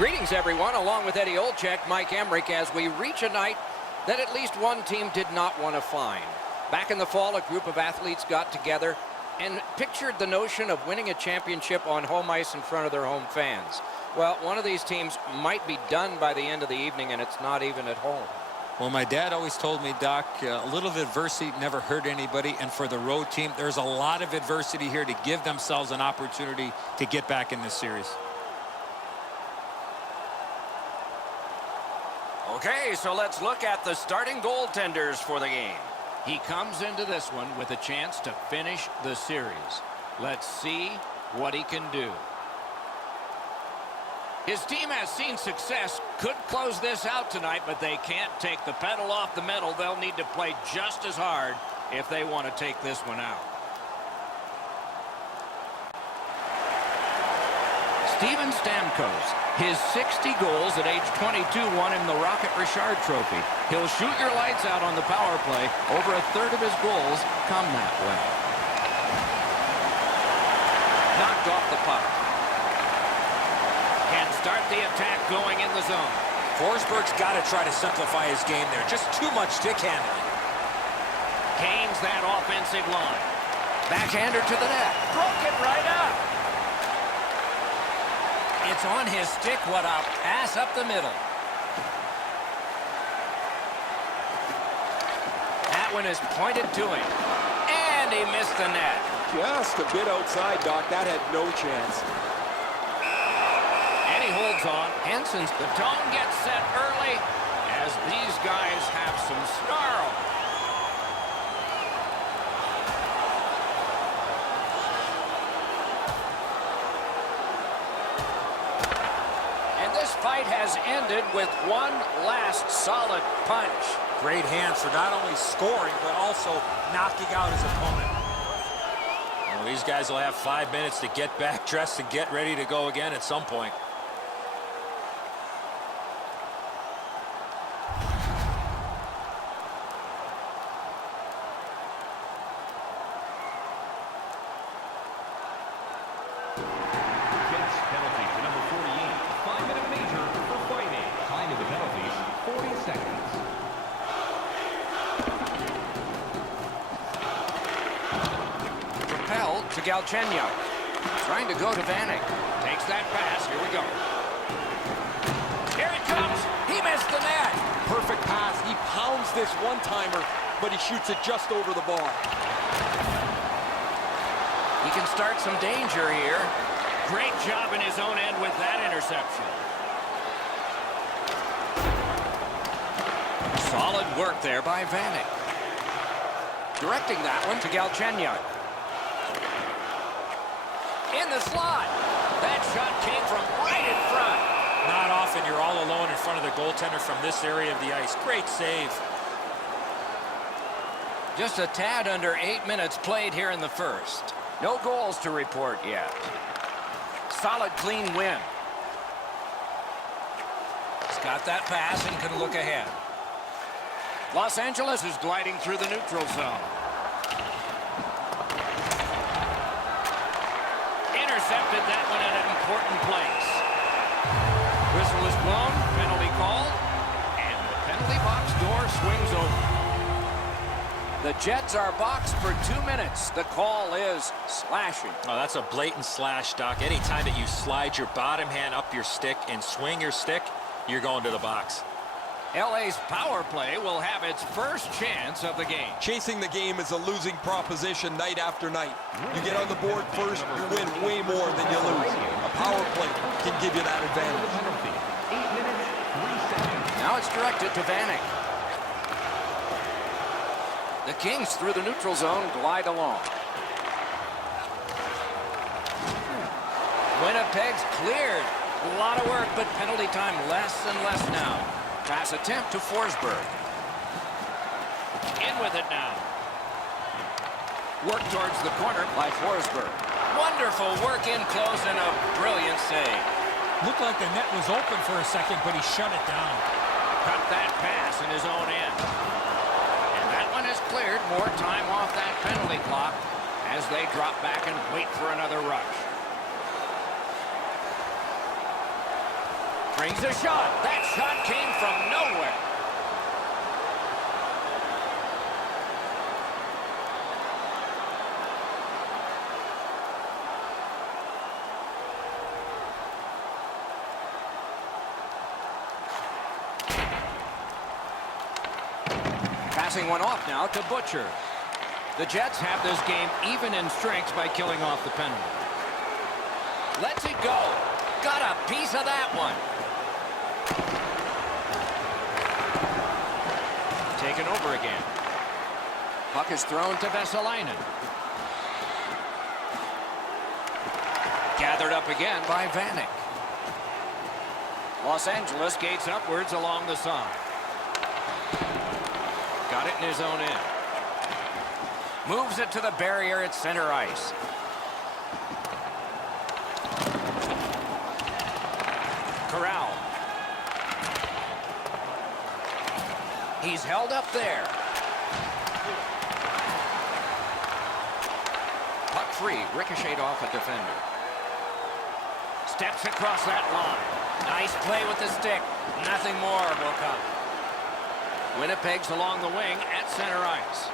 Greetings, everyone. Along with Eddie Olczyk, Mike Emrick, as we reach a night that at least one team did not want to find. Back in the fall, a group of athletes got together and pictured the notion of winning a championship on home ice in front of their home fans. Well, one of these teams might be done by the end of the evening, and it's not even at home. Well, my dad always told me, Doc, a little of adversity never hurt anybody. And for the road team, there's a lot of adversity here to give themselves an opportunity to get back in this series. Okay, so let's look at the starting goaltenders for the game. He comes into this one with a chance to finish the series. Let's see what he can do. His team has seen success, could close this out tonight, but they can't take the pedal off the metal. They'll need to play just as hard if they want to take this one out. Steven Stamkos, his 60 goals at age 22 won him the Rocket Richard Trophy. He'll shoot your lights out on the power play. Over a third of his goals come that way. Knocked off the puck. Can start the attack going in the zone. Forsberg's got to try to simplify his game there. Just too much stick handling. Gains that offensive line. Backhander to the net. Broke it right up. It's on his stick. What a pass up the middle. That one is pointed to him. And he missed the net. Just a bit outside, Doc. That had no chance. And he holds on. Henson's the tone gets set early as these guys have some snarl. This fight has ended with one last solid punch. Great hands for not only scoring, but also knocking out his opponent. Well, these guys will have 5 minutes to get back dressed and get ready to go again at some point. To Galchenyuk. Trying to go to Vanek. Takes that pass. Here we go. Here it comes. He missed the net. Perfect pass. He pounds this one-timer, but he shoots it just over the bar. He can start some danger here. Great job in his own end with that interception. Solid work there by Vanek. Directing that one to Galchenyuk. In the slot. That shot came from right in front. Not often you're all alone in front of the goaltender from this area of the ice. Great save. Just a tad under 8 minutes played here in the first. No goals to report yet. Solid, clean win. He's got that pass and can look ahead. Los Angeles is gliding through the neutral zone. Intercepted that one at an important place. Whistle is blown, penalty called, and the penalty box door swings open. The Jets are boxed for 2 minutes. The call is slashing. Oh, that's a blatant slash, Doc. Anytime that you slide your bottom hand up your stick and swing your stick, you're going to the box. LA's power play will have its first chance of the game. Chasing the game is a losing proposition night after night. You get on the board first, you win way more than you lose. A power play can give you that advantage. 8 minutes, 3 seconds. Now it's directed to Vanek. The Kings through the neutral zone glide along. Winnipeg's cleared. A lot of work, but penalty time less and less now. Pass attempt to Forsberg. In with it now. Work towards the corner by Forsberg. Wonderful work in close and a brilliant save. Looked like the net was open for a second, but he shut it down. Cut that pass in his own end. And that one is cleared. More time off that penalty clock as they drop back and wait for another rush. Brings a shot. That shot came from nowhere. Passing one off now to Butcher. The Jets have this game even in strength by killing off the penalty. Lets it go. Got a piece of that one. Taken over again. Puck is thrown to Vesalainen. Gathered up again by Vanek. Los Angeles gates upwards along the side. Got it in his own end. Moves it to the barrier at center ice. Corral. He's held up there. Puck free, ricocheted off a defender. Steps across that line. Nice play with the stick. Nothing more will come. Winnipeg's along the wing at center ice.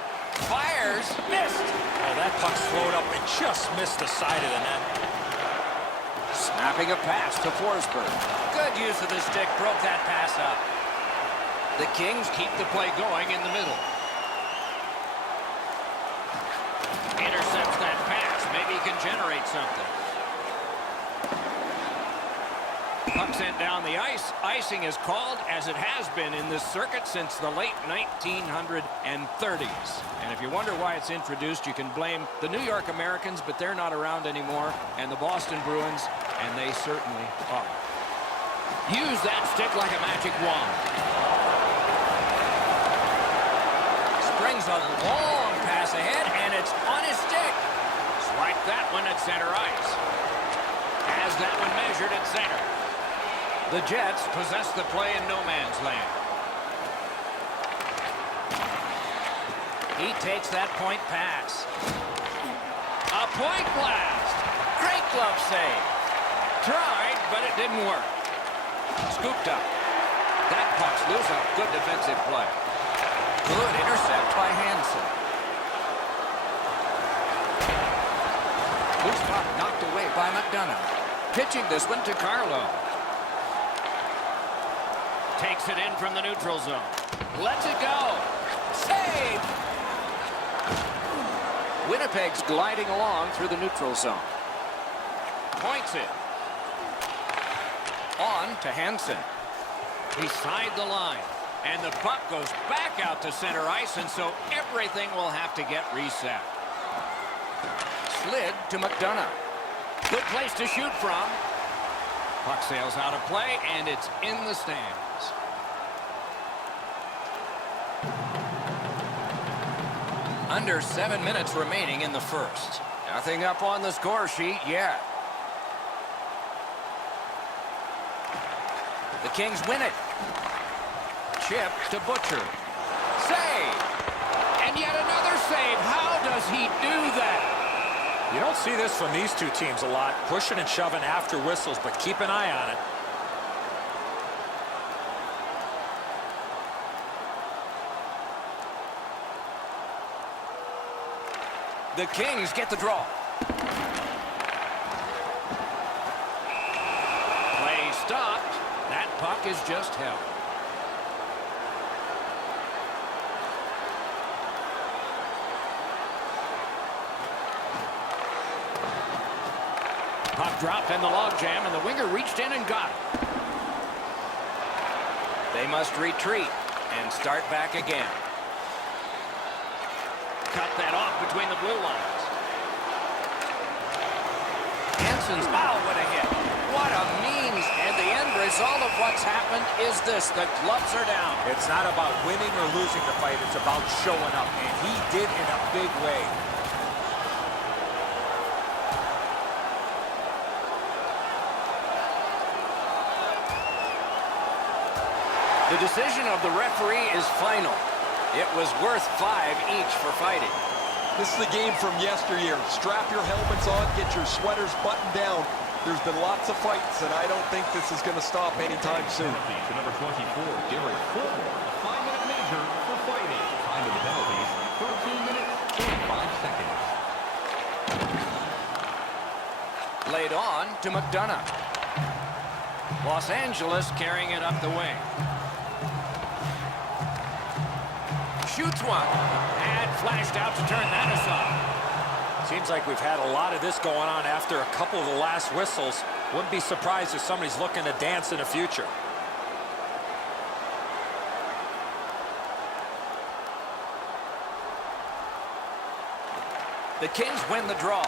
Fires, missed. Oh, that puck slowed up and just missed the side of the net. Snapping a pass to Forsberg. Good use of the stick, broke that pass up. The Kings keep the play going in the middle. Intercepts that pass. Maybe he can generate something. Puck sent down the ice. Icing is called, as it has been in this circuit since the late 1930s. And if you wonder why it's introduced, you can blame the New York Americans, but they're not around anymore, and the Boston Bruins, and they certainly are. Use that stick like a magic wand. Springs a long pass ahead, and it's on his stick. Swipe that one at center ice. Has that one measured at center. The Jets possess the play in no man's land. He takes that point pass. A point blast. Great glove save. Tried, but it didn't work. Scooped up. That puck's loose up. Good defensive play. Good intercept by Hansen. Loose puck knocked away by McDonough. Pitching this one to Carlo. Takes it in from the neutral zone. Lets it go. Save! Winnipeg's gliding along through the neutral zone. Points it. On to Hansen. Beside the line. And the puck goes back out to center ice, and so everything will have to get reset. Slid to McDonough. Good place to shoot from. Puck sails out of play, and it's in the stands. Under 7 minutes remaining in the first. Nothing up on the score sheet yet. The Kings win it. Chip to Butcher. Save! And yet another save. How does he do that? You don't see this from these two teams a lot, pushing and shoving after whistles, but keep an eye on it. The Kings get the draw. Play stopped. That puck is just held. Puck dropped in the logjam, and the winger reached in and got it. They must retreat and start back again. Cut that off between the blue lines. Hansen's, what a hit. What a means, and the end result of what's happened is this. The gloves are down. It's not about winning or losing the fight, it's about showing up, and he did in a big way. The decision of the referee is final. It was worth 5 each for fighting. This is the game from yesteryear. Strap your helmets on, get your sweaters buttoned down. There's been lots of fights, and I don't think this is going to stop anytime soon. Penalty to number 24, Derek Fulmore. A 5-minute major for fighting. Time of the penalties, 13 minutes and 5 seconds. Laid on to McDonough. Los Angeles carrying it up the wing. Shoots one. And flashed out to turn that aside. Seems like we've had a lot of this going on after a couple of the last whistles. Wouldn't be surprised if somebody's looking to dance in the future. The Kings win the draw.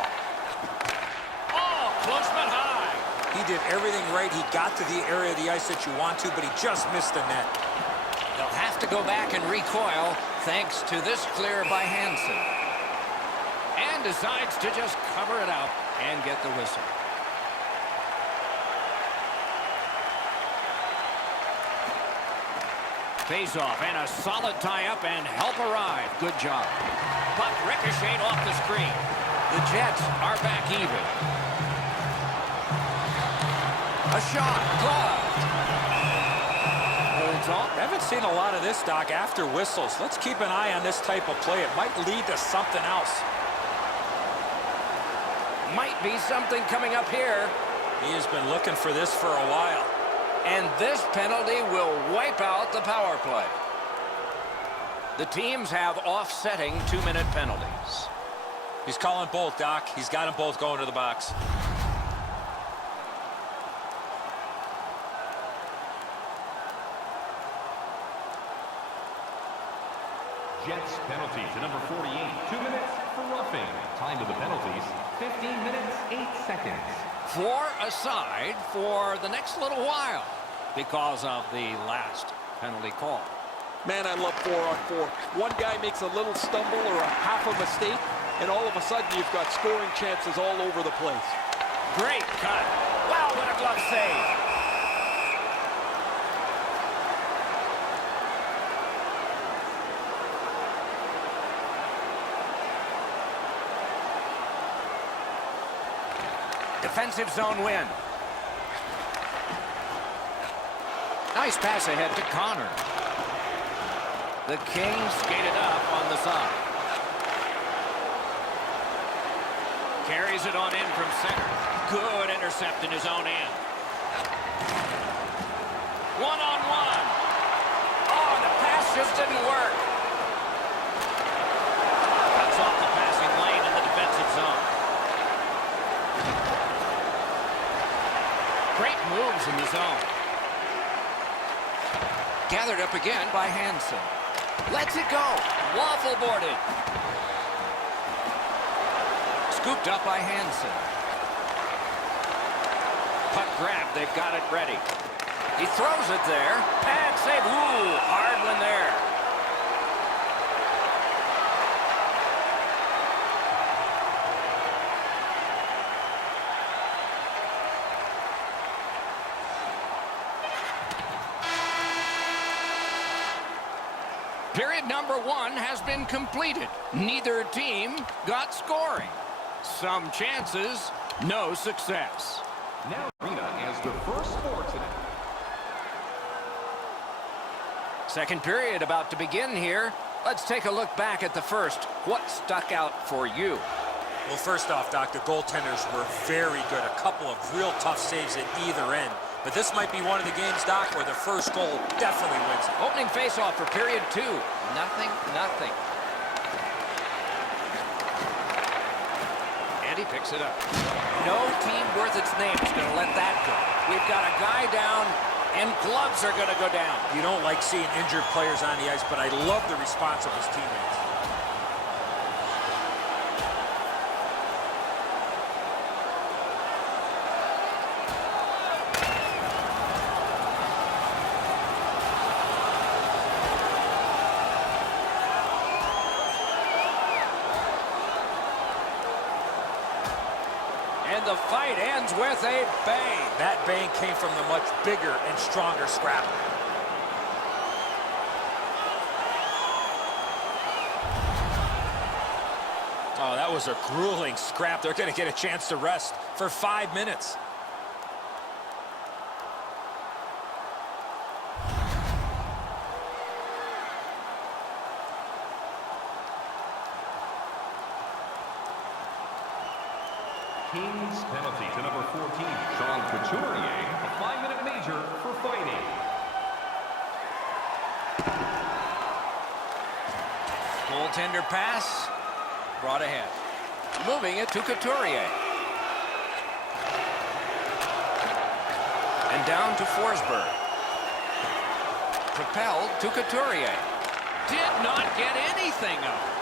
Oh, close but high. He did everything right. He got to the area of the ice that you want to, but he just missed the net. They'll have to go back and recoil thanks to this clear by Hansen. And decides to just cover it out and get the whistle. Face-off and a solid tie-up and help arrive. Good job. Puck ricocheted off the screen. The Jets are back even. A shot. Gloved. Holds off. Haven't seen a lot of this, Doc, after whistles. Let's keep an eye on this type of play. It might lead to something else. Might be something coming up here. He has been looking for this for a while. And this penalty will wipe out the power play. The teams have offsetting 2-minute penalties. He's calling both, Doc. He's got them both going to the box. Jets penalty to number 48, 2 minutes for roughing. Time of the penalties, 15 minutes, 8 seconds. 4 aside for the next little while because of the last penalty call. Man, I love 4-on-4. One guy makes a little stumble or a half a mistake, and all of a sudden you've got scoring chances all over the place. Great cut. Wow, what a glove save. Defensive zone win. Nice pass ahead to Connor. The Kings skated up on the side. Carries it on in from center. Good intercept in his own end. One-on-one. Oh, the pass just didn't work. Cuts off the passing lane in the defensive zone. Great moves in the zone. Gathered up again by Hansen. Lets it go. Waffle boarded. Scooped up by Hansen. Puck grab. They've got it ready. He throws it there. Pad save. Ooh, hard one there. Period number 1 has been completed. Neither team got scoring. Some chances, no success. Now Arena has the first score today. Second period about to begin here. Let's take a look back at the first. What stuck out for you? Well, first off, Doc, the goaltenders were very good. A couple of real tough saves at either end. But this might be one of the games, Doc, where the first goal definitely wins it. Opening faceoff for period 2. Nothing. And he picks it up. No team worth its name is going to let that go. We've got a guy down, and gloves are going to go down. You don't like seeing injured players on the ice, but I love the response of his teammates. And the fight ends with a bang. That bang came from the much bigger and stronger scrap. Oh, that was a grueling scrap. They're going to get a chance to rest for 5 minutes. King's penalty to number 14, Sean Couturier, a 5-minute major for fighting. Goaltender pass. Brought ahead. Moving it to Couturier. And down to Forsberg. Propelled to Couturier. Did not get anything up.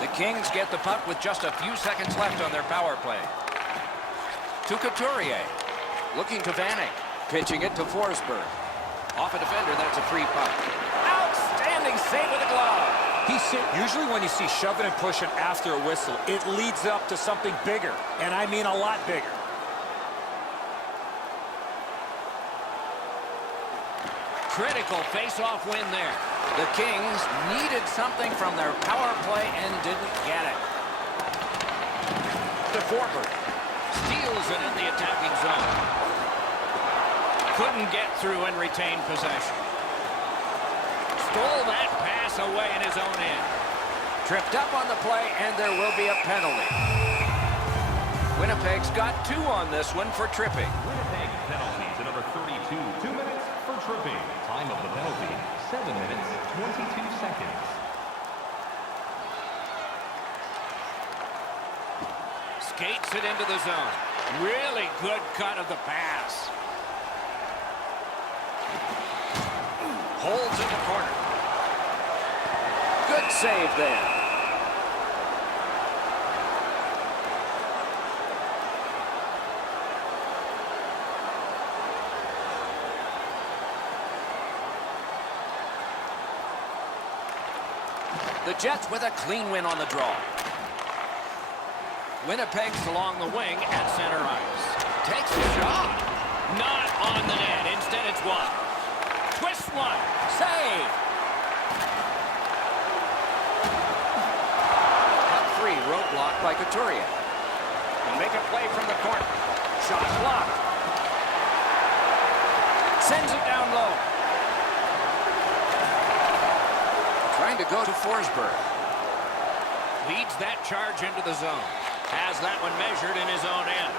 The Kings get the puck with just a few seconds left on their power play. To Couturier. Looking to Vanek. Pitching it to Forsberg. Off a defender, that's a free puck. Outstanding save with the glove. Usually when you see shoving and pushing after a whistle, it leads up to something bigger, and I mean a lot bigger. Critical face-off win there. The Kings needed something from their power play and didn't get it. To Forsberg. Steals it in the attacking zone. Couldn't get through and retain possession. Stole that pass away in his own end. Tripped up on the play, and there will be a penalty. Winnipeg's got 2 on this one for tripping. Winnipeg penalty to number 32, 2 minutes for tripping. Time of the penalty, 7 minutes, 22 seconds. Skates it into the zone. Really good cut of the pass. Holds in the corner. Good save there. The Jets with a clean win on the draw. Winnipeg's along the wing at center ice. Takes a shot. Not on the net. Instead, it's one. Twist one. Save. Up 3, roadblock by Couturier. He'll make a play from the corner. Shot blocked. Sends it down low. Trying to go to Forsberg. Leads that charge into the zone. Has that one measured in his own end.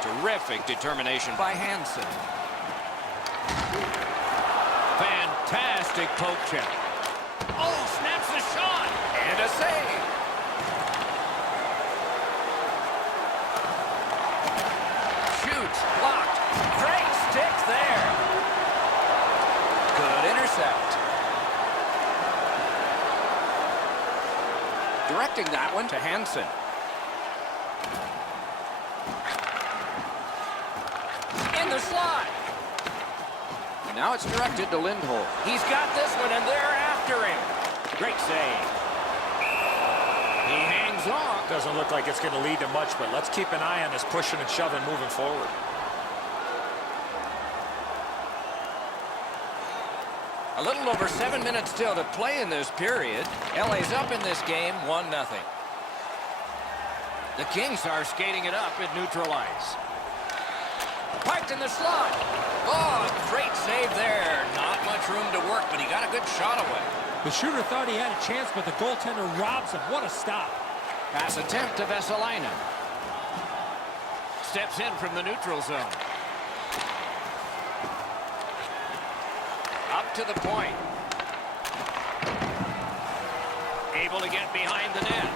Terrific determination by Hansen. Fantastic poke check. Oh, snaps the shot. And a save. Shoots, blocked. Great stick there. Good intercept. Directing that one to Hansen. In the slot. Now it's directed to Lindholm. He's got this one, and they're after him. Great save. He hangs on. Doesn't look like it's going to lead to much, but let's keep an eye on this pushing and shoving moving forward. A little over 7 minutes still to play in this period. LA's up in this game, 1-0. The Kings are skating it up at neutral ice. Parked in the slot. Oh, great save there. Not much room to work, but he got a good shot away. The shooter thought he had a chance, but the goaltender robs him. What a stop. Pass attempt to Vesalainen. Steps in from the neutral zone. Up to the point. Able to get behind the net.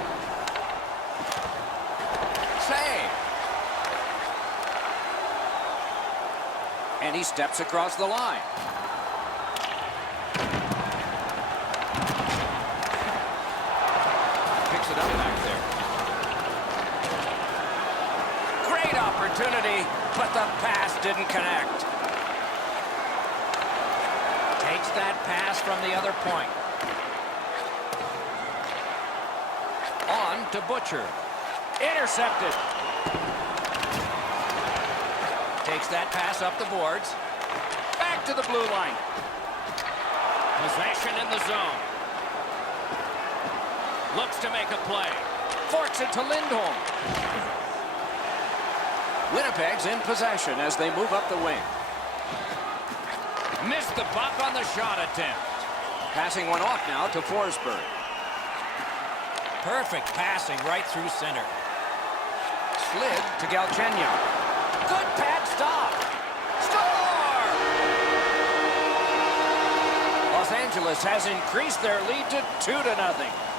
Save. And he steps across the line. Picks it up back there. Great opportunity, but the pass didn't connect. Takes that pass from the other point. On to Butcher. Intercepted. Takes that pass up the boards. Back to the blue line. Possession in the zone. Looks to make a play. Forks it to Lindholm. Winnipeg's in possession as they move up the wing. Missed the puck on the shot attempt. Passing one off now to Forsberg. Perfect passing right through center. Slid to Galchenyuk. Good pad stop. Score! Los Angeles has increased their lead to 2-0.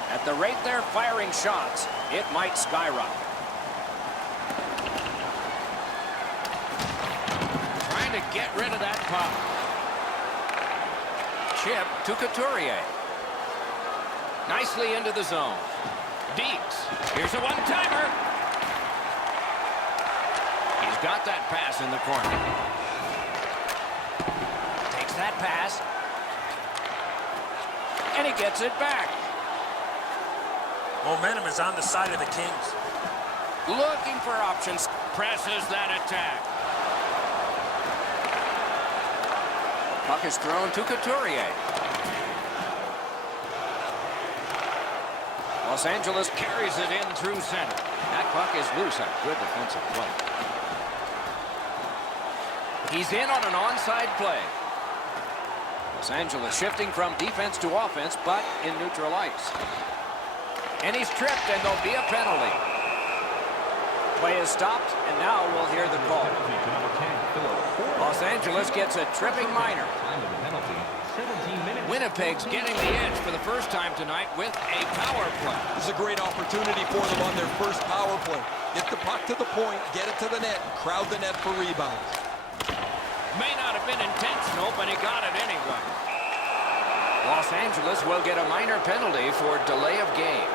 At the rate they're firing shots, it might skyrocket. Trying to get rid of that puck. Chip to Couturier. Nicely into the zone. Deeks. Here's a one-timer. He's got that pass in the corner. Takes that pass. And he gets it back. Momentum is on the side of the Kings. Looking for options. Presses that attack. Puck is thrown to Couturier. Los Angeles carries it in through center. That puck is loose. A good defensive play. He's in on an onside play. Los Angeles shifting from defense to offense, but in neutral ice. And he's tripped, and there'll be a penalty. Play is stopped, and now we'll hear the call. Los Angeles gets a tripping minor. Winnipeg's getting the edge for the first time tonight with a power play. This is a great opportunity for them on their first power play. Get the puck to the point, get it to the net, crowd the net for rebounds. May not have been intentional, but he got it anyway. Los Angeles will get a minor penalty for delay of game.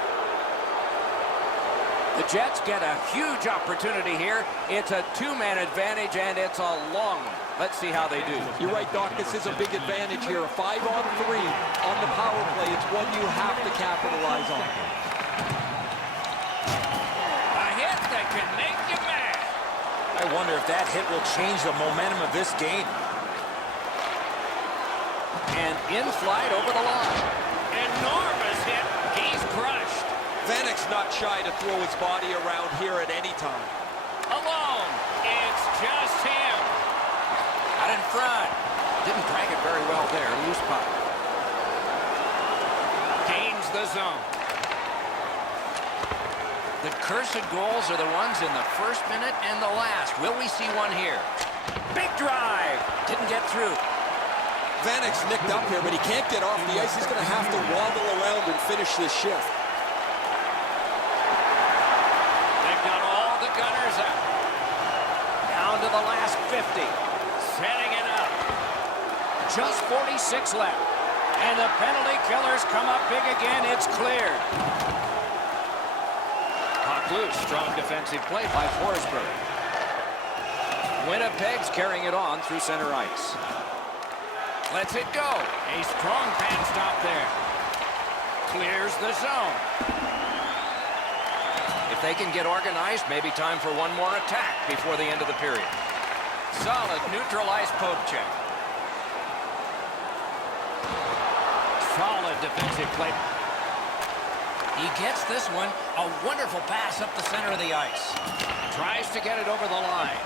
The Jets get a huge opportunity here. It's a two-man advantage, and it's a long one. Let's see how they do. You're right, Doc. This is a big advantage here. A 5-on-3 on the power play. It's one you have to capitalize on. A hit that can make you mad. I wonder if that hit will change the momentum of this game. And in flight over the line. Enormous hit. He's crushed. Vanek's not shy to throw his body around here at any time. Alone. It's just him. Out in front. Didn't drag it very well there. Loose puck. Gains the zone. The cursed goals are the ones in the first minute and the last. Will we see one here? Big drive. Didn't get through. Vanek's nicked up here, but he can't get off the ice. He's going to have to waddle around and finish this shift. They've got all the gunners out. Down to the last 50. Setting it up. Just 46 left. And the penalty killers come up big again. It's cleared. Puck loose. Strong defensive play by Forsberg. Winnipeg's carrying it on through center ice. Lets it go. A strong pad stop there. Clears the zone. If they can get organized, maybe time for one more attack before the end of the period. Solid neutral ice poke check. Solid defensive play. He gets this one. A wonderful pass up the center of the ice. Tries to get it over the line.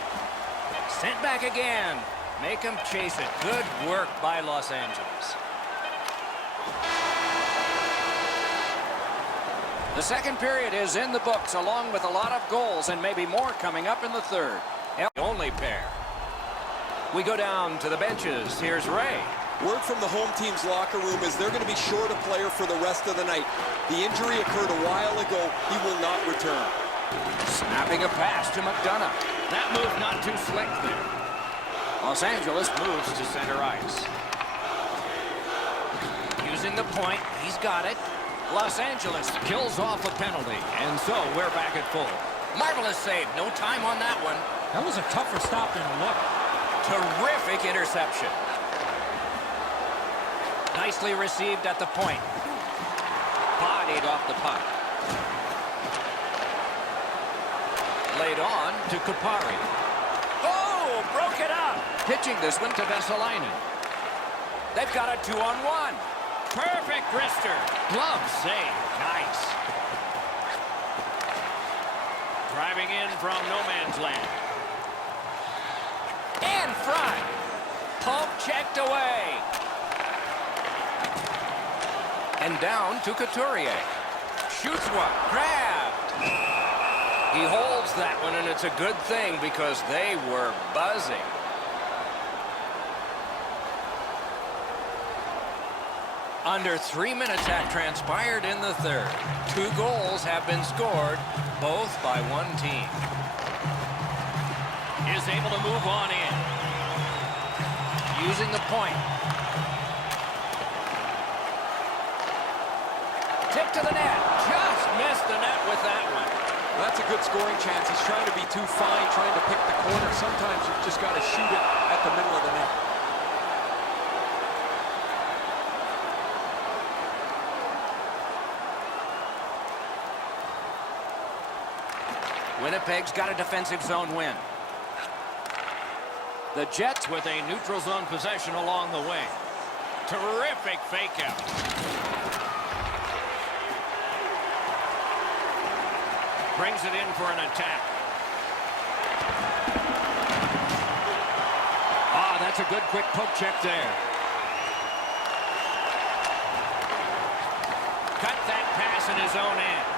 Sent back again. Make him chase it. Good work by Los Angeles. The second period is in the books, along with a lot of goals and maybe more coming up in the third. The only pair. We go down to the benches. Here's Ray. Word from the home team's locker room is they're going to be short a player for the rest of the night. The injury occurred a while ago. He will not return. Snapping a pass to McDonough. That move not too slick there. Los Angeles moves to center ice. Using the point, he's got it. Los Angeles kills off a penalty, and so we're back at full. Marvelous save, no time on that one. That was a tougher stop than it looked. Terrific interception. Nicely received at the point. Bodied off the puck. Laid on to Kupari. Oh, broke it up. Pitching this one to Vesalainen. They've got a 2-on-1. Perfect wrister. Glove save. Nice. Driving in from no man's land. In front. Poke checked away. And down to Couturier. Shoots one. Grabbed. He holds that one, and it's a good thing because they were buzzing. Under 3 minutes have transpired in the third. 2 goals have been scored, both by one team. Is able to move on in. Using the point. Tip to the net. Just missed the net with that one. Well, that's a good scoring chance. He's trying to be too fine, trying to pick the corner. Sometimes you've just got to shoot it at the middle of the net. Winnipeg's got a defensive zone win. The Jets with a neutral zone possession along the wing. Terrific fake out. Brings it in for an attack. Ah, that's a good quick poke check there. Cut that pass in his own end.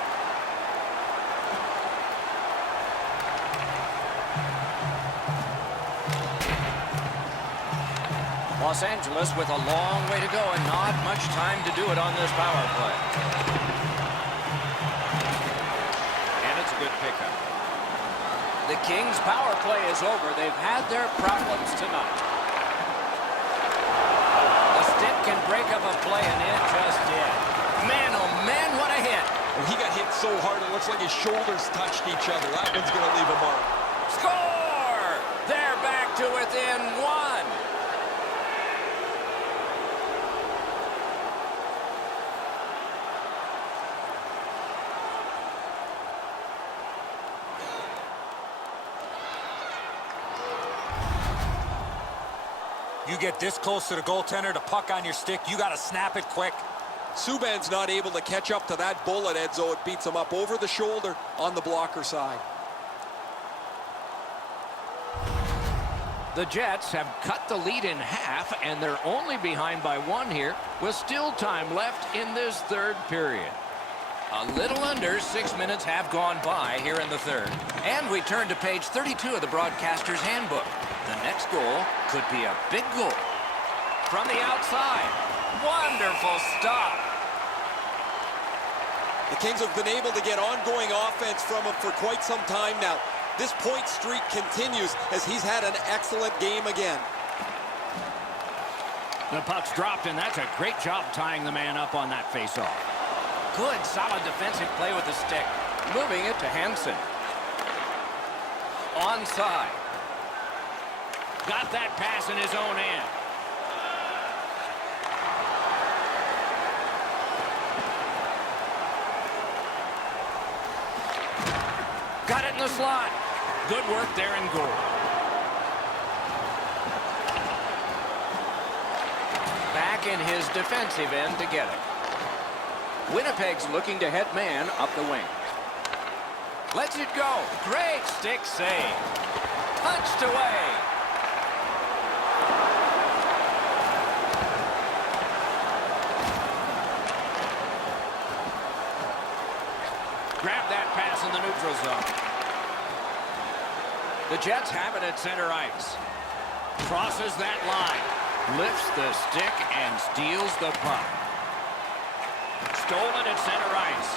Los Angeles with a long way to go and not much time to do it on this power play. And it's a good pickup. The Kings' power play is over. They've had their problems tonight. The stick can break up a play, and it just did. Man, oh man, what a hit. Well, he got hit so hard it looks like his shoulders touched each other. That one's going to leave a mark. Score! They're back to within 1. You get this close to the goaltender, the puck on your stick, you got to snap it quick. Subban's not able to catch up to that bullet, Edzo. It beats him up over the shoulder on the blocker side. The Jets have cut the lead in half, and they're only behind by 1 here, with still time left in this third period. A little under 6 minutes have gone by here in the third. And we turn to page 32 of the broadcaster's handbook. The next goal could be a big goal. From the outside. Wonderful stop. The Kings have been able to get ongoing offense from him for quite some time now. This point streak continues as he's had an excellent game again. The puck's dropped, and that's a great job tying the man up on that faceoff. Good, solid defensive play with the stick. Moving it to Hansen. Onside. Got that pass in his own end. Got it in the slot. Good work there in goal. Back in his defensive end to get it. Winnipeg's looking to head man up the wing. Lets it go. Great stick save. Punched away. Grab that pass in the neutral zone. The Jets have it at center ice. Crosses that line. Lifts the stick and steals the puck. Stolen at center ice.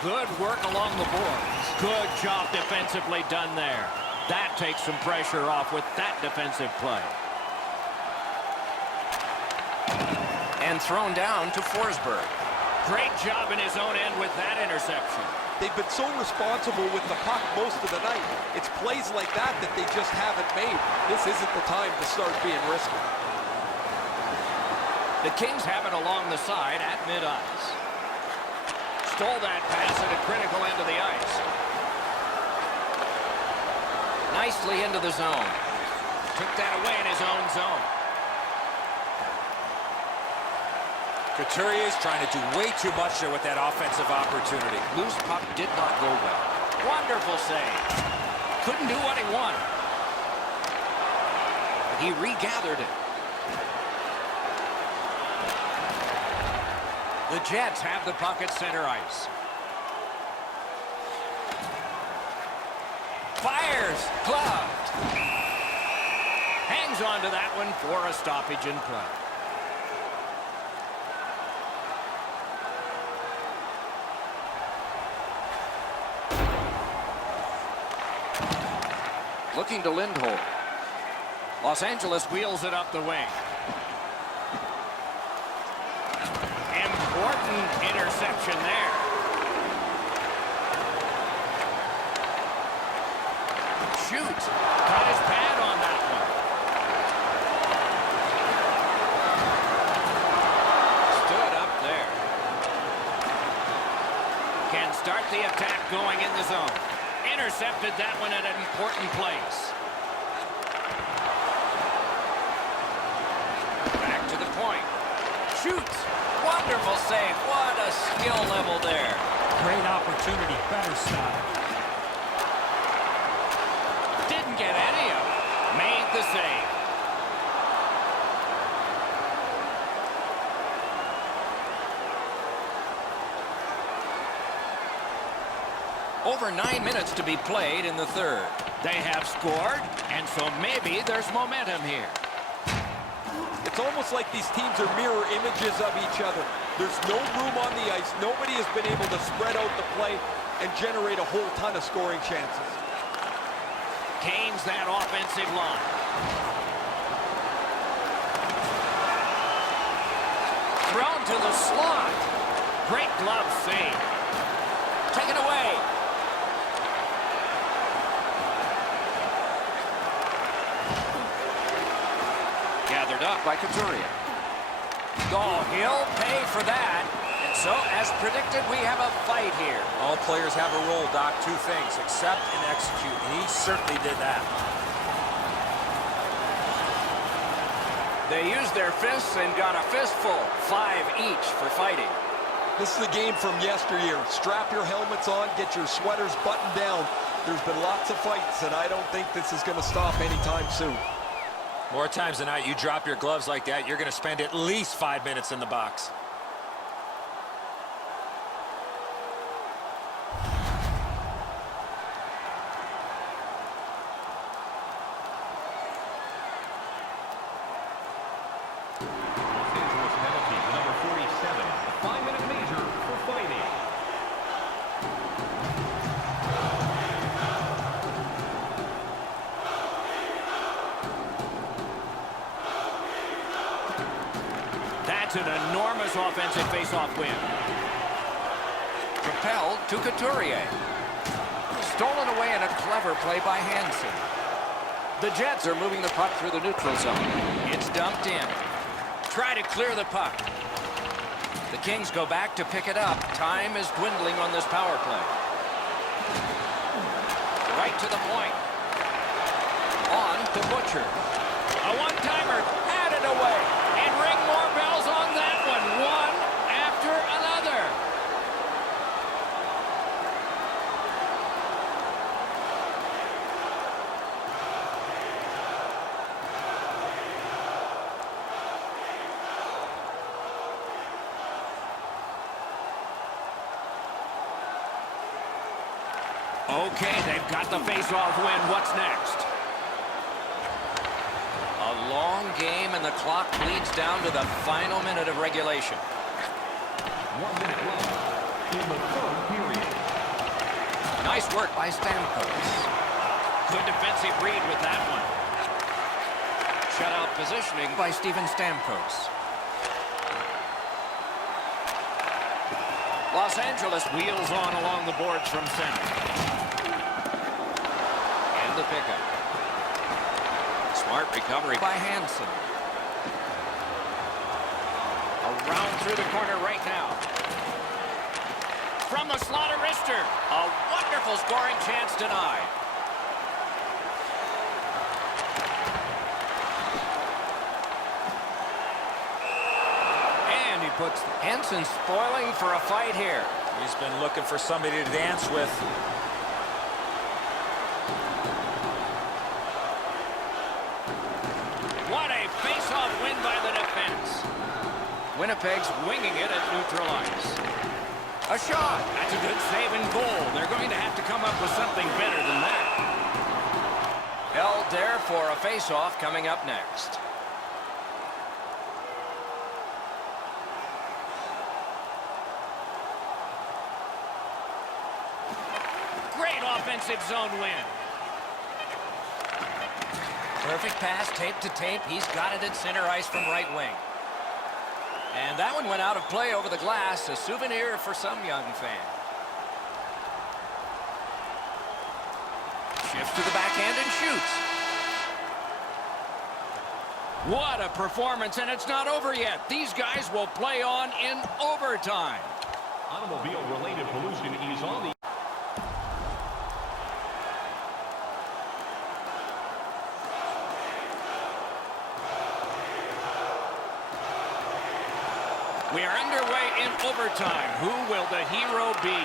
Good work along the boards. Good job defensively done there. That takes some pressure off with that defensive play. And thrown down to Forsberg. Great job in his own end with that interception. They've been so responsible with the puck most of the night. It's plays like that that they just haven't made. This isn't the time to start being risky. The Kings have it along the side at mid-ice. Stole that pass at a critical end of the ice. Nicely into the zone. Took that away in his own zone. Couturier is trying to do way too much there with that offensive opportunity. Loose puck did not go well. Wonderful save. Couldn't do what he wanted. He regathered it. The Jets have the puck at center ice. Fires, gloved. Hangs on to that one for a stoppage in play. Looking to Lindholm. Los Angeles wheels it up the wing. Important interception there. Shoots. Got his pad on that one. Stood up there. Can start the attack going in the zone. Intercepted that one at an important place. Back to the point. Shoots. Wonderful save. What a skill level there. Great opportunity. Better stop. Didn't get any of it. Made the save. Over 9 minutes to be played in the third. They have scored, and so maybe there's momentum here. It's almost like these teams are mirror images of each other. There's no room on the ice. Nobody has been able to spread out the play and generate a whole ton of scoring chances. Gains that offensive line. Thrown to the slot. Great glove save. Taken away. Gathered up by Couturier. Oh, he'll pay for that. And so, as predicted, we have a fight here. All players have a role, Doc. Two things, accept and execute. And he certainly did that. They used their fists and got a fistful. 5 each for fighting. This is the game from yesteryear. Strap your helmets on, get your sweaters buttoned down. There's been lots of fights, and I don't think this is going to stop anytime soon. More times than not, you drop your gloves like that, you're going to spend at least 5 minutes in the box. Los Angeles penalty to number 47. A 5-minute major for fighting. That's an enormous offensive faceoff win. Propelled to Couturier. Stolen away in a clever play by Hansen. The Jets are moving the puck through the neutral zone. It's dumped in. Try to clear the puck. The Kings go back to pick it up. Time is dwindling on this power play. Right to the point. On to Butcher. A one-timer. Had it away. And ring more bells on that one. One after another. Okay, they've got the face-off win. What's next? A long game, and the clock bleeds down to the final minute of regulation. 1 minute left in the third period. Nice work by Stamkos. Good defensive read with that one. Shutout positioning by Steven Stamkos. Los Angeles wheels on along the boards from center. And the pickup. Smart recovery by Hansen. Around through the corner right now. From the slot of Rister. A wonderful scoring chance denied. And he puts Hansen spoiling for a fight here. He's been looking for somebody to dance with. Winnipeg's winging it at neutral ice. A shot. That's a good save and goal. They're going to have to come up with something better than that. Held there for a face-off coming up next. Great offensive zone win. Perfect pass, tape to tape. He's got it at center ice from right wing. And that one went out of play over the glass, a souvenir for some young fan. Shifts to the backhand and shoots. What a performance, and it's not over yet. These guys will play on in overtime. Automobile-related pollution is on the... We are underway in overtime. Who will the hero be?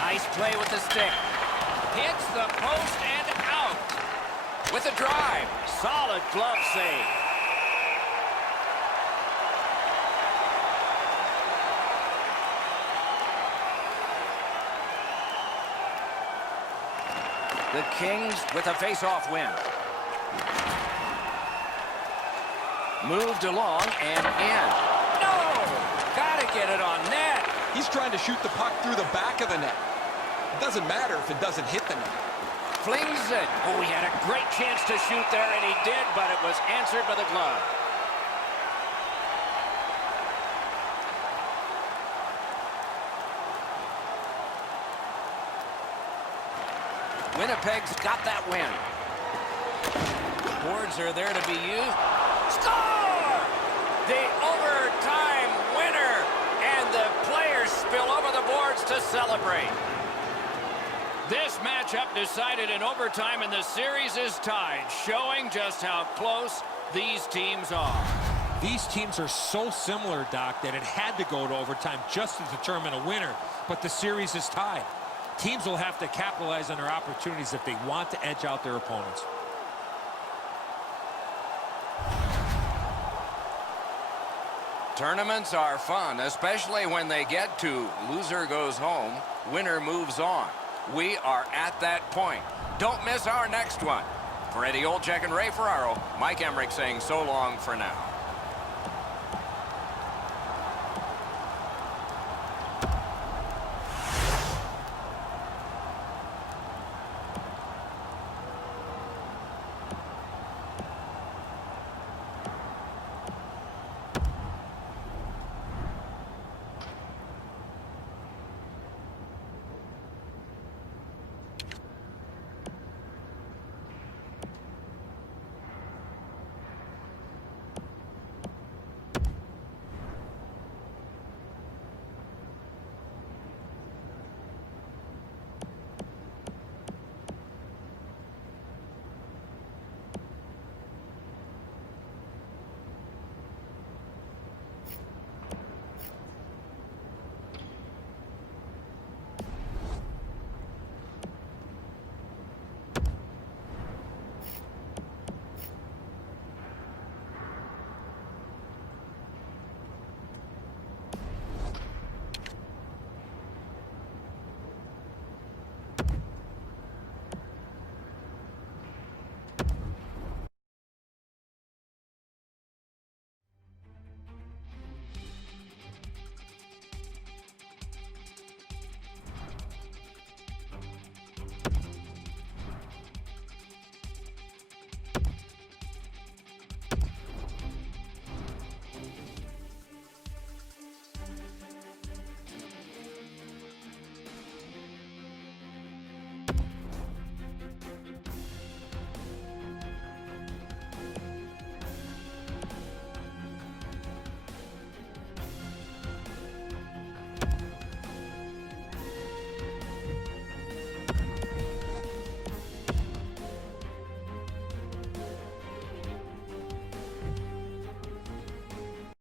Nice play with the stick. Hits the post and out. With a drive. Solid glove save. The Kings with a face-off win. Moved along and in. No! Gotta get it on net. He's trying to shoot the puck through the back of the net. It doesn't matter if it doesn't hit the net. Flings it. Oh, he had a great chance to shoot there, and he did, but it was answered by the glove. Winnipeg's got that win. Boards are there to be used. Score! The overtime winner, and the players spill over the boards to celebrate. This matchup decided in overtime, and the series is tied, showing just how close these teams are. These teams are so similar, Doc, that it had to go to overtime just to determine a winner, but the series is tied. Teams will have to capitalize on their opportunities if they want to edge out their opponents. Tournaments are fun, especially when they get to loser goes home, winner moves on. We are at that point. Don't miss our next one. For Eddie Olczyk and Ray Ferraro, Mike Emmerich saying so long for now.